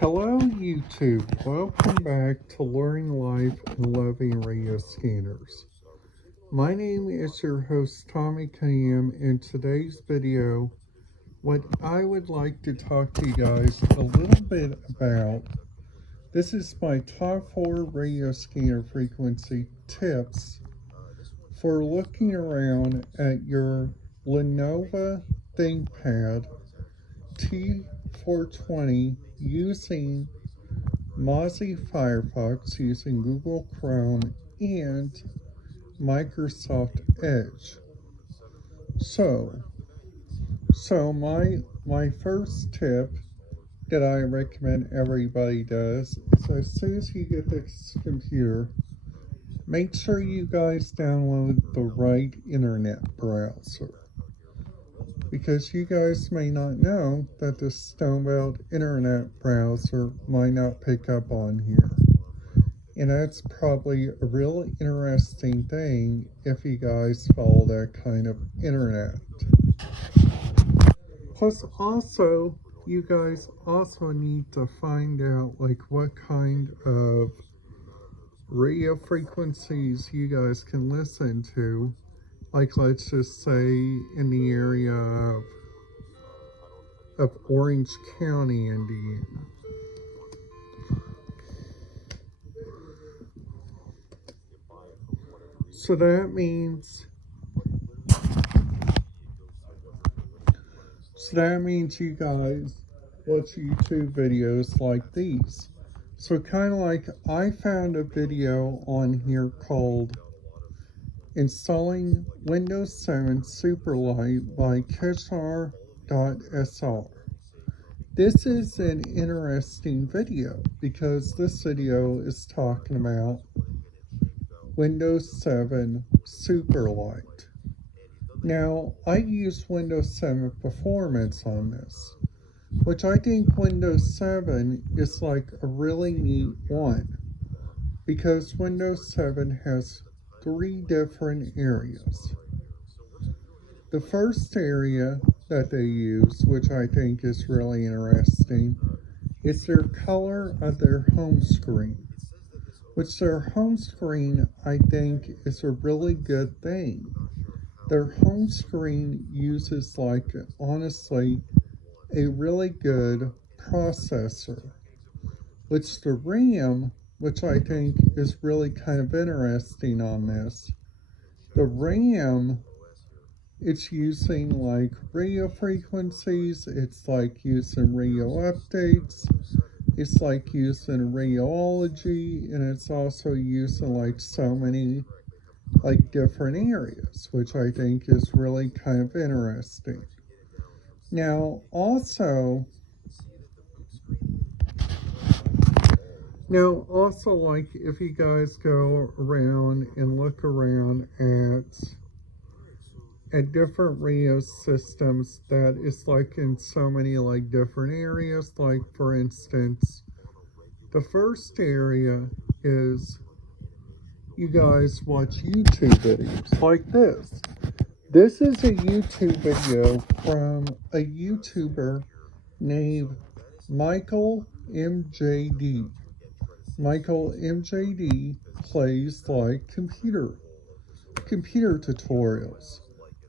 Hello YouTube, welcome back to Learning Life and Loving Radio Scanners. My name is your host Tommy Cam. In today's video, what I would like to talk to you guys a little bit about, this is my top 4 radio scanner frequency tips for looking around at your Lenovo Thinkpad t420 using Mozilla Firefox using Google Chrome and Microsoft Edge. So my first tip that I recommend everybody does is as soon as you get this computer, make sure you guys download the right internet browser. Because you guys may not know that the Stonebelt internet browser might not pick up on here. And that's probably a really interesting thing if you guys follow that kind of internet. Plus also, you guys also need to find out like what kind of radio frequencies you guys can listen to. Like let's just say in the area of Orange County, Indiana. So that means you guys watch YouTube videos like these. So kind of like I found a video on here called Installing Windows 7 Superlight by Kishar.sr. This is an interesting video because this video is talking about Windows 7 Superlight. Now, I use Windows 7 Performance on this, which I think Windows 7 is like a really neat one because Windows 7 has 3 different areas. The first area that they use, which I think is really interesting, is their color of their home screen. Which their home screen, I think, is a really good thing. Their home screen uses, like, honestly, a really good processor. Which the RAM, which I think is really kind of interesting on this, the RAM, it's using like radio frequencies, it's like using radio updates, it's like using radiology, and it's also using like so many like different areas, which I think is really kind of interesting. Now also like if you guys go around and look around at different radio systems that is like in so many like different areas, like for instance, the first area is you guys watch YouTube videos like this. This is a YouTube video from a YouTuber named Michael MJD. Michael MJD plays like computer tutorials.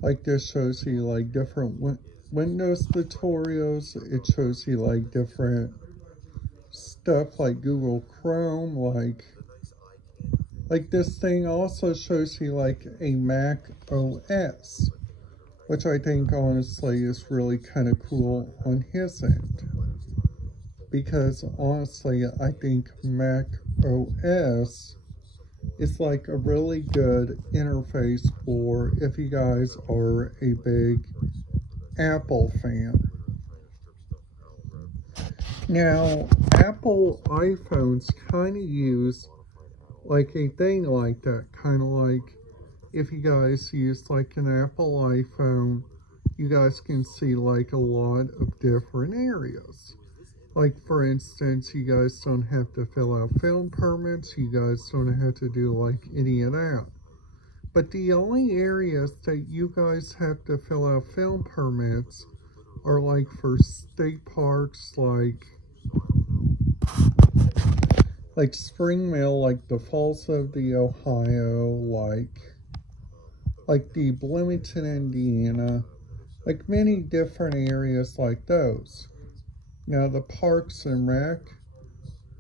Like this shows you like different Windows tutorials. It shows you like different stuff like Google Chrome, like this thing also shows you like a Mac OS, which I think honestly is really kind of cool on his end. Because honestly, I think Mac OS is like a really good interface for if you guys are a big Apple fan. Now, Apple iPhones kind of use like a thing like that, kind of like if you guys use like an Apple iPhone, you guys can see like a lot of different areas. Like for instance, you guys don't have to fill out film permits, you guys don't have to do like any of that. But the only areas that you guys have to fill out film permits are like for state parks like like Spring Mill, like the Falls of the Ohio, like the Bloomington, Indiana, like many different areas like those. Now the Parks and Rec,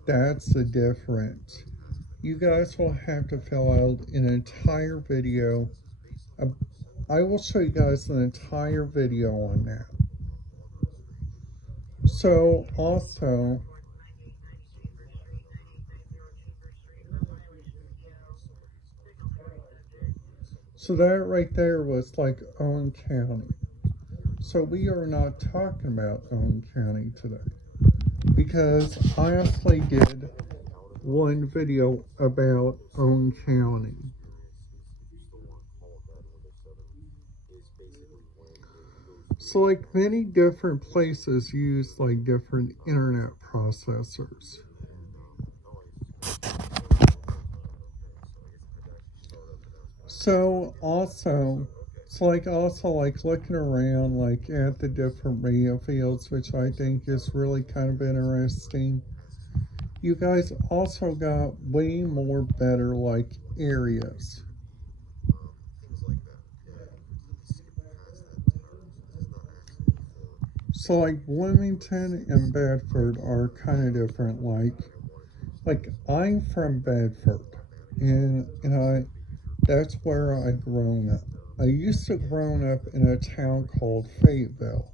that's the difference. You guys will have to fill out an entire video. I will show you guys an entire video on that. So also, so that right there was like Owen County. So we are not talking about Owen County today because I actually did one video about Owen County. So like many different places use like different internet processors. So also looking around like at the different radio fields, which I think is really kind of interesting. You guys also got way more better like areas. So like Bloomington and Bedford are kind of different. Like I'm from Bedford, and that's where I grown up. I used to grown up in a town called Fayetteville,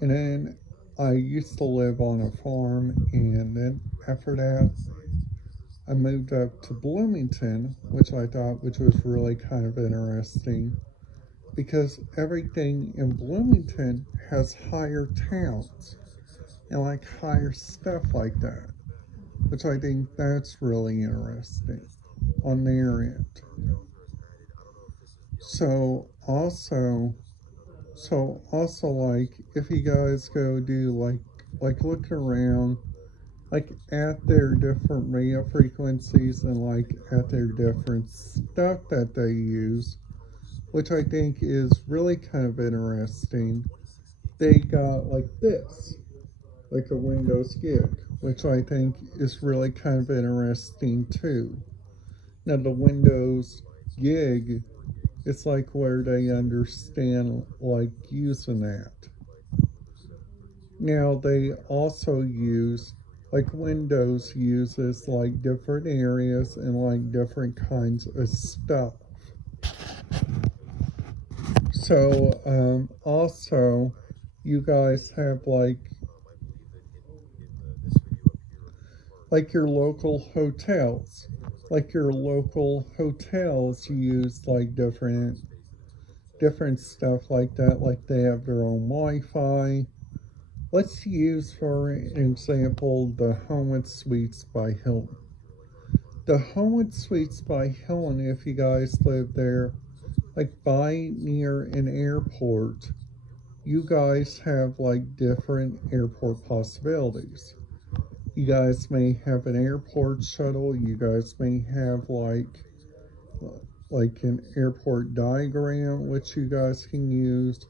and then I used to live on a farm, and then after that, I moved up to Bloomington, which was really kind of interesting because everything in Bloomington has higher towns and like higher stuff like that, which I think that's really interesting on their end. So also, like if you guys go do like looking around like at their different radio frequencies and like at their different stuff that they use, which I think is really kind of interesting. They got like this, like a Windows gig, which I think is really kind of interesting too. Now the Windows gig, it's like where they understand like using that. Now they also use like Windows uses like different areas and like different kinds of stuff. So also you guys have like your local hotels. Like your local hotels use like different stuff like that. Like they have their own Wi-Fi. Let's use for example the Homewood Suites by Hilton. The Homewood Suites by Hilton, if you guys live there, like by near an airport, you guys have like different airport possibilities. You guys may have an airport shuttle. You guys may have like an airport diagram, which you guys can use.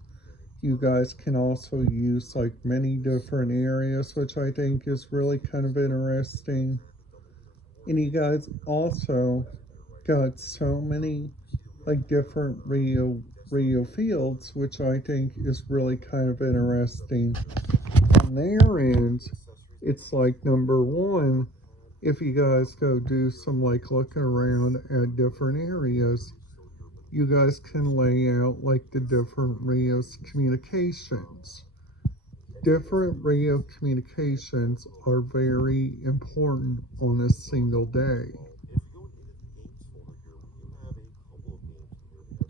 You guys can also use like many different areas, which I think is really kind of interesting. And you guys also got so many like different radio fields, which I think is really kind of interesting. On their end, it's like number one, if you guys go do some like looking around at different areas, you guys can lay out like the different radio communications. Different radio communications are very important on a single day.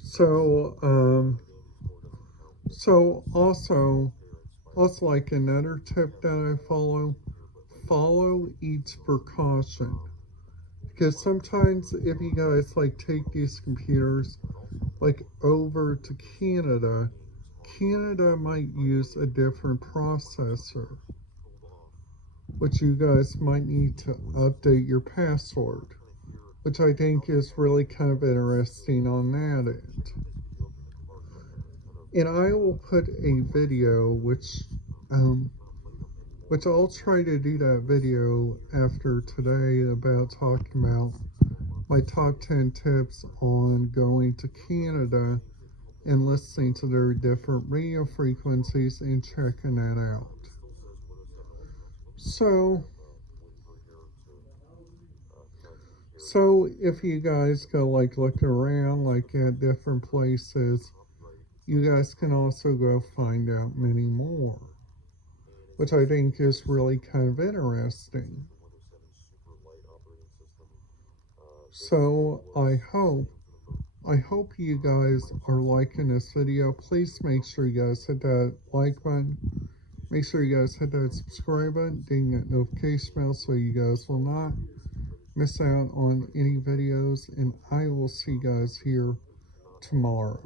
So also like another tip that I follow each precaution. Because sometimes if you guys like take these computers like over to Canada might use a different processor, which you guys might need to update your password, which I think is really kind of interesting on that end. And I will put a video which which I'll try to do that video after today about talking about my top 10 tips on going to Canada and listening to their different radio frequencies and checking that out. So if you guys go like looking around like at different places, you guys can also go find out many more, which I think is really kind of interesting. So I hope you guys are liking this video. Please make sure you guys hit that like button. Make sure you guys hit that subscribe button, ding that notification bell so you guys will not miss out on any videos. And I will see you guys here tomorrow.